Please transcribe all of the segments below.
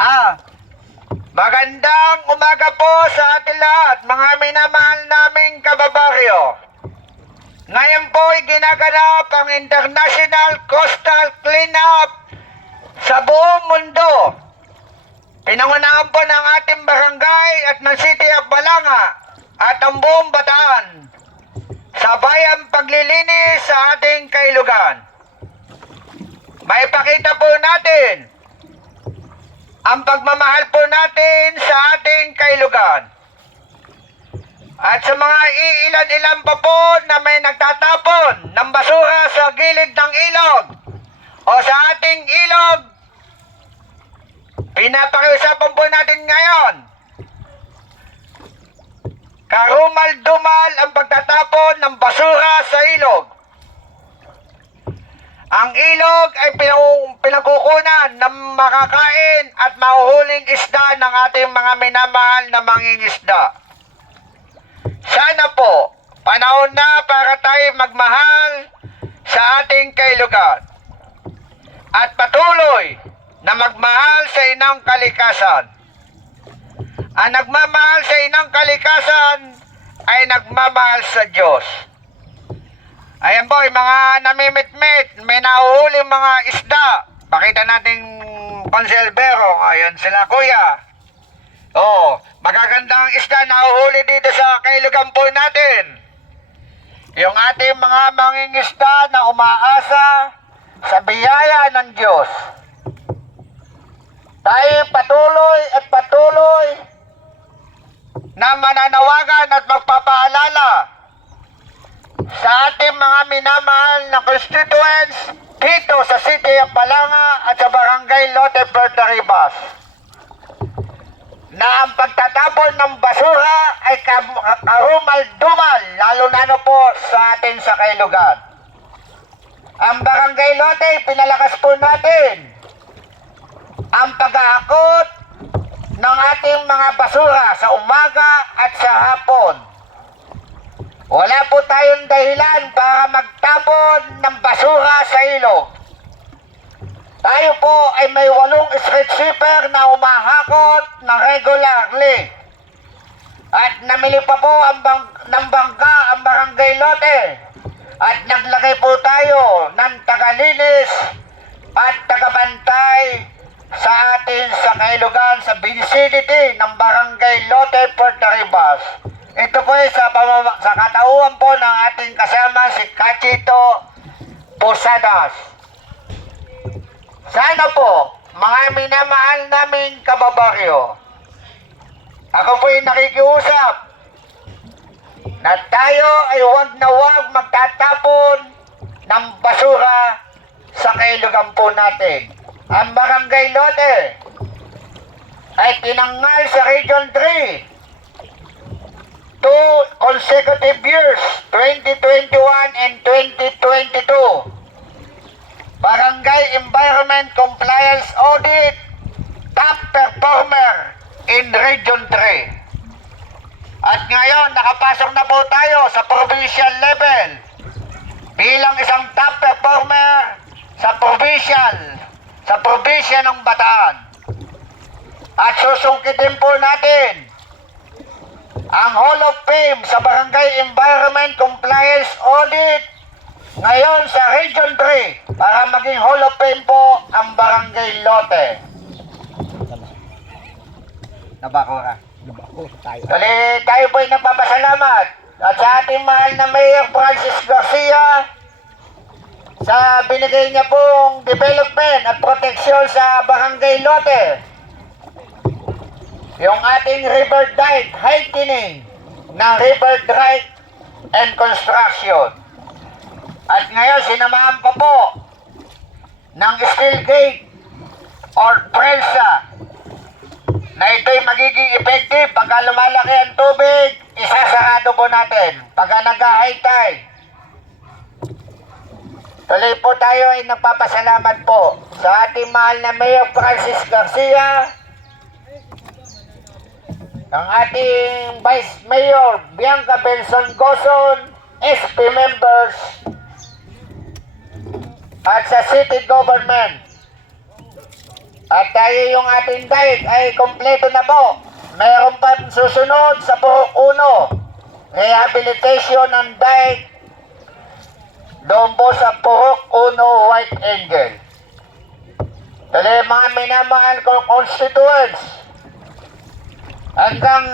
Ah, Magandang umaga po sa ating lahat, mga minamahal naming kababaryo. Ngayon po ay ginaganap ang International Coastal Cleanup sa buong mundo. Pinangunahan po ng ating barangay at ng City of Balanga at ang buong Bataan sa bayang paglilinis sa ating kailugan. Maipakita po natin ang pagmamahal po natin sa ating kailugan. At sa mga iilan-ilan pa po na may nagtatapon ng basura sa gilid ng ilog o sa ating ilog, pinapakiusapan po natin ngayon. Karumal-dumal ang pagtatapon ng basura sa ilog. Ang ilog ay pinagkukunan ng makakain at mahuhuling isda ng ating mga minamahal na mangingisda. Sana po, panahon na para tayo magmahal sa ating kailugan at patuloy na magmahal sa inang kalikasan. Ang nagmamahal sa inang kalikasan ay nagmamahal sa Diyos. Ayan po, yung mga namimit-mit, may nahuhuling mga isda. Pakita natin konselbero. Ayan sila, kuya. Oh, magagandang isda nahuhuli dito sa kailugan po natin. Yung ating mga mangingisda na umaasa sa biyaya ng Diyos. Tayo patuloy at patuloy na mananawagan at magpapaalala sa ating mga minamahal na constituents dito sa City of Balanga at sa Barangay Lote Puerto Ribas na ang pagtatapon ng basura ay karumal-dumal, lalo na po sa atin sa kailugan. Ang Barangay Lote, pinalakas po natin ang pag-aakot ng ating mga basura sa umaga at sa hapon. Wala po tayong dahilan para magtapon ng basura sa ilog. Tayo po ay may 8 street sweeper na umahakot na regularly. At namili pa po ng bangka ang Barangay Lote. At naglagay po tayo ng tagalinis at tagabantay sa atin sa kailugan sa vicinity ng Barangay Lote Puerto Ribas. Ito po ay sa katauhan po ng ating kasama si Cachito Posadas. Sana po, mga minamahal naming kababaryo, ako po ay nakikiusap na tayo ay huwag na huwag magtatapon ng basura sa kailugan po natin. Ang Barangay Lote ay tinanggal sa Region 3 2 consecutive years, 2021 and 2022. Barangay Environment Compliance Audit, top performer in Region 3. At ngayon, nakapasok na po tayo sa provincial level bilang isang top performer sa probinsya ng Bataan. At susungkitin po natin ang Hall of Fame sa Barangay Environment Compliance Audit ngayon sa Region 3 para maging Hall of Fame po ang Barangay Lote. Nabako tayo. Tayo po ay nagpapasalamat at sa ating mahal na Mayor Francis Garcia sa binigay niya pong development at proteksyon sa Barangay Lote. Yung ating river dike heightening ng river dike and construction. At ngayon, sinamahan pa po ng steel gate or prensa na ito'y magiging effective pagka lumalaki ang tubig, isasarado po natin pagka nag-high tide. Tuloy po tayo ay nagpapasalamat po sa ating mahal na Mayor Francis Garcia, ang ating Vice Mayor Bianca Benson Goson, SP members, at sa City Government. At tayo yung ating diet ay kompleto na po. Mayroon pa susunod sa Purok 1. Rehabilitation ng diet doon po sa Purok 1 White Angel. Tuloy mga minamahal kong constituents. Hanggang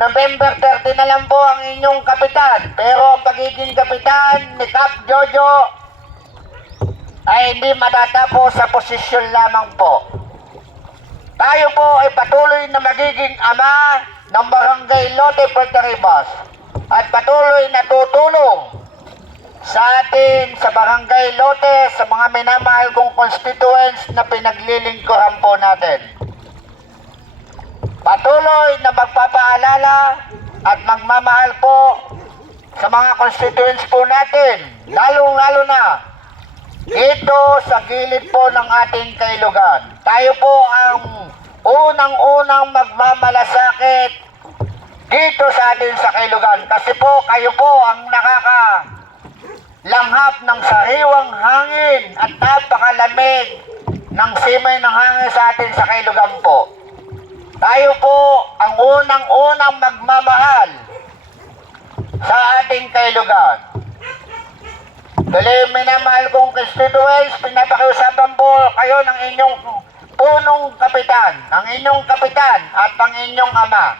November 30 na lang po ang inyong kapitan. Pero ang pagiging kapitan ni Cap Jojo ay hindi matatapos sa posisyon lamang po. Tayo po ay patuloy na magiging ama ng Barangay Lote Puerto Ribas at patuloy na tutulong sa atin sa Barangay Lote sa mga minamahal kong constituents na pinaglilingkuran po natin. Patuloy na magpapaalala at magmamahal po sa mga constituents po natin, lalong-lalo na dito sa gilid po ng ating kailugan. Tayo po ang unang-unang magmamalasakit dito sa atin sa kailugan kasi po kayo po ang nakakalanghap ng sariwang hangin at napakalamig ng simay ng hangin sa atin sa kailugan po. Tayo po ang unang-unang magmamahal sa ating kailugan. Dahil minamahal kong constituents, pinapakiusapan po kayo ng inyong punong kapitan, ang inyong kapitan at ang inyong ama.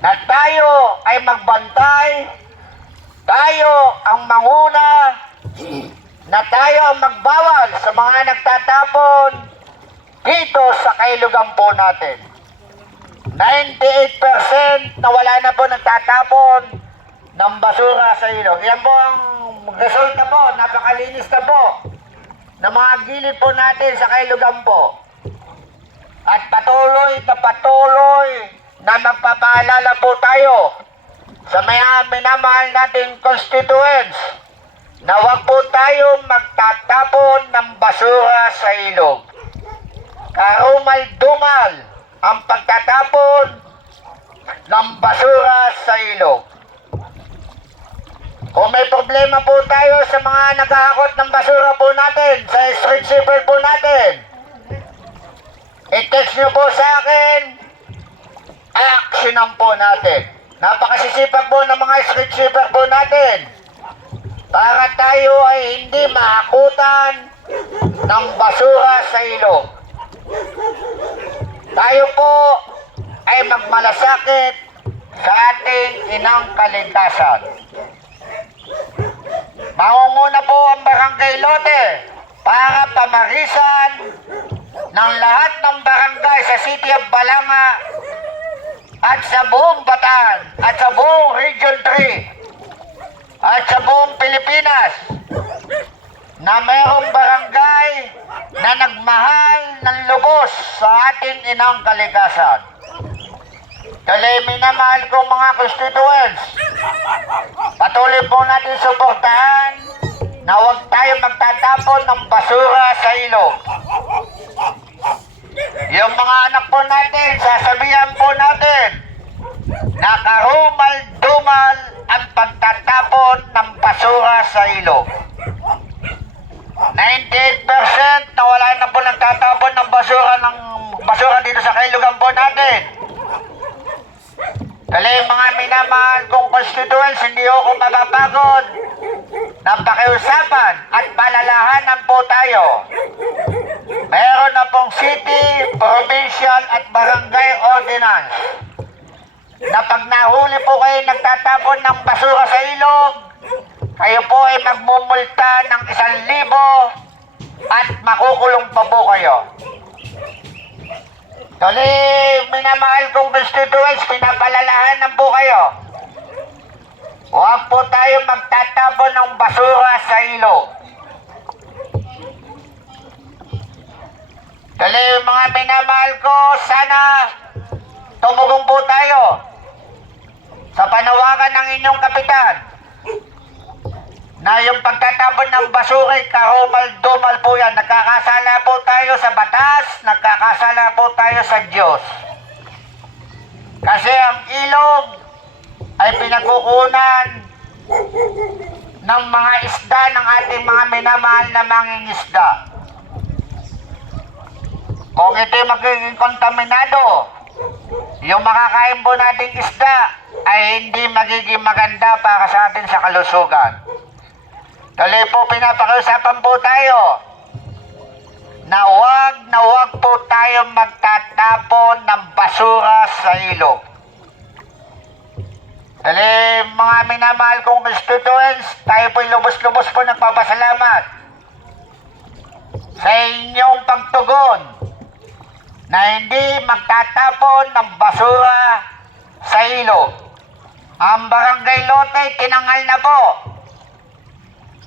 Na tayo ay magbantay, tayo ang manguna, na tayo ang magbawal sa mga nagtatapon dito sa kailugan po natin. 98% na wala na po nagtatapon ng basura sa ilog. Yan po ang resulta po, napakalinis na po ng mga gilid po natin sa kailugan po. At patuloy na magpapaalala po tayo sa mga minamahal nating constituents na huwag po tayo magtatapon ng basura sa ilog. Karumal-dumal ang pagtatapon ng basura sa ilog. Kung may problema po tayo sa mga naghahakot ng basura po natin, sa street sweeper po natin, i-text nyo po sa akin, actionan po natin. Napakasisipag po ng mga street sweeper po natin para tayo ay hindi mahakutan ng basura sa ilog. Tayo po ay magmalasakit sa ating inang kaligtasan. Mangunguna po ang Barangay Lote para pamarisan ng lahat ng barangay sa City of Balanga at sa buong Bataan at sa buong Region 3 at sa buong Pilipinas na mayroong barangay na nagmahal ng lubos sa ating inang kalikasan. Kaya minamahal kong mga constituents, patuloy po natin suportahan na huwag tayo magtatapon ng basura sa ilog. Yung mga anak po natin, sasabihan po natin na karumal-dumal ang pagtatapon ng basura sa ilog. 98% na wala na po nagtatapon ng basura dito sa kailugan po natin. Dahil mga minamahal kong constituents, hindi ako mapapagod na pakiusapan at palalahanan po tayo. Meron na pong city, provincial at barangay ordinance na pag nahuli po kayo nagtatapon ng basura sa ilog, kayo po ay magmumulta ng 1,000 at makukulong pa po kayo. Tuloy, minamahal kong constituents, pinapalalahanan po kayo. Huwag po tayo magtatapon ng basura sa ilog. Tuloy, mga minamahal ko, sana tumugong po tayo sa panawagan ng inyong kapitan na yung pagtatapon ng basura ay karumal-dumal po yan. Nagkakasala po tayo sa batas, nagkakasala po tayo sa Diyos. Kasi ang ilog ay pinagkukunan ng mga isda ng ating mga minamahal na mangingisda. Kung ito'y magiging kontaminado, yung makakain po nating isda ay hindi magiging maganda para sa atin sa kalusugan. Tuloy po pinapakiusapan po tayo na huwag po tayong magtatapon ng basura sa ilog. Tuloy mga minamahal kong constituents, tayo po'y lubos-lubos po nagpapasalamat sa inyong pagtugon na hindi magtatapon ng basura sa ilog. Ang Barangay Lote tinangal na po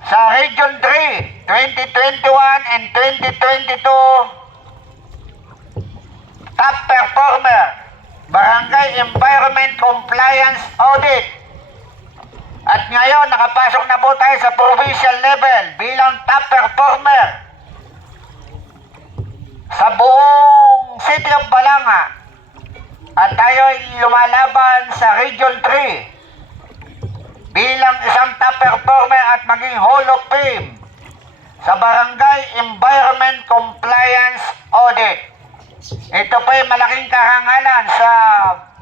sa Region 3, 2021 and 2022 top performer, Barangay Environment Compliance Audit. At ngayon, nakapasok na po tayo sa provincial level bilang top performer sa buong City of Balanga. At tayo ay lumalaban sa Region 3 bilang isang top performer at maging Hall of Fame sa Barangay Environment Compliance Audit. Ito po ay malaking kahangalan sa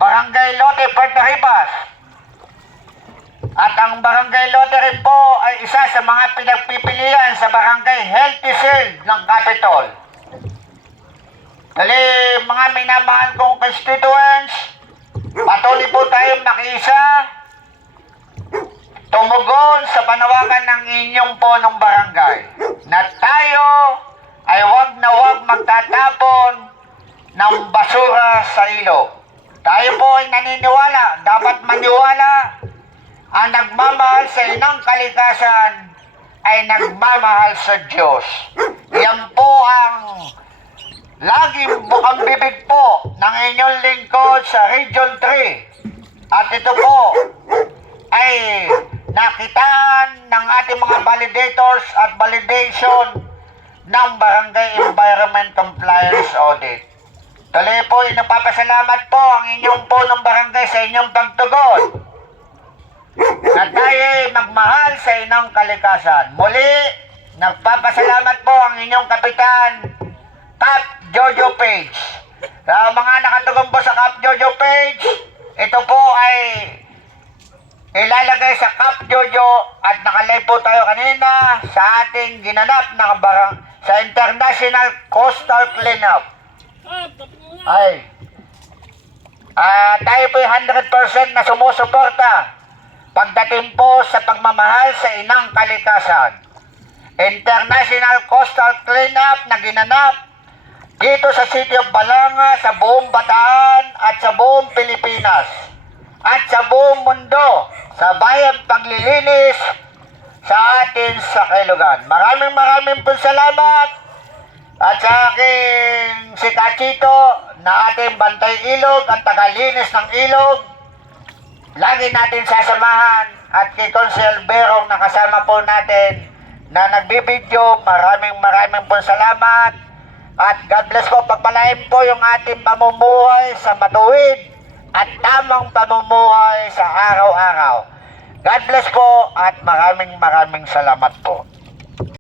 Barangay Lote, Puerto Ribas. At ang Barangay Lote rin po ay isa sa mga pinagpipilian sa Barangay Healthy Shield ng Capitol. Dali mga minamahal kong constituents, patuloy po tayong makiisa, tumugon sa panawagan ng inyong ponong barangay na tayo ay wag magtatapon ng basura sa ilog. Tayo po ay naniniwala, dapat maniwala, ang nagmamahal sa inang kalikasan ay nagmamahal sa Diyos. Yan po ang laging bukang bibig po ng inyong lingkod sa Region 3. At ito po ay nakitaan ng ating mga validators at validation ng Barangay Environment Compliance Audit. Tuloy po, napapasalamat po ang inyong punong barangay sa inyong pagtugon na tayo magmahal sa inyong kalikasan. Muli, nagpapasalamat po ang inyong kapitan, Cap Jojo Page. Sa mga nakatugon po sa Cap Jojo Page, ito po ay ilalagay sa Cap Jojo at nakalive po tayo kanina sa ating ginanap na sa International Coastal Cleanup. Tayo po 100% na sumusuporta pagdating po sa pagmamahal sa inang kalikasan. International Coastal Cleanup na ginanap dito sa City of Balanga, sa buong Bataan at sa buong Pilipinas at sa buong mundo sa bayang paglilinis sa atin sa Kailugan. Maraming po salamat at sa aking si Kachito na ating bantay ilog at tagalinis ng ilog. Lagi natin sasamahan at kay Consel Berong na kasama po natin na nagbibideo. Maraming po salamat. At God bless po, pagpalain po yung ating pamumuhay sa matuwid at tamang pamumuhay sa araw-araw. God bless po at maraming salamat po.